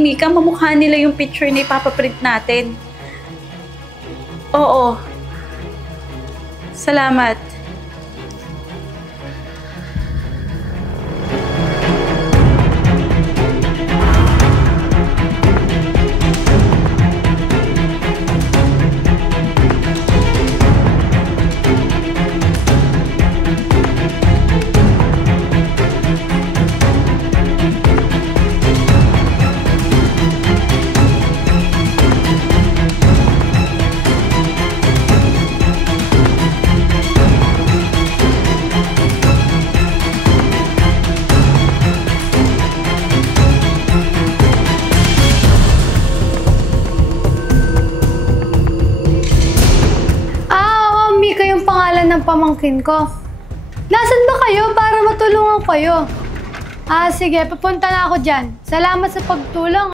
Mika, mamukha nila yung picture na ipapaprint natin. Oo. Salamat. Ng pamangkin ko. Nasaan ba kayo para matulungan kayo? Sige, papunta na ako dyan. Salamat sa pagtulong.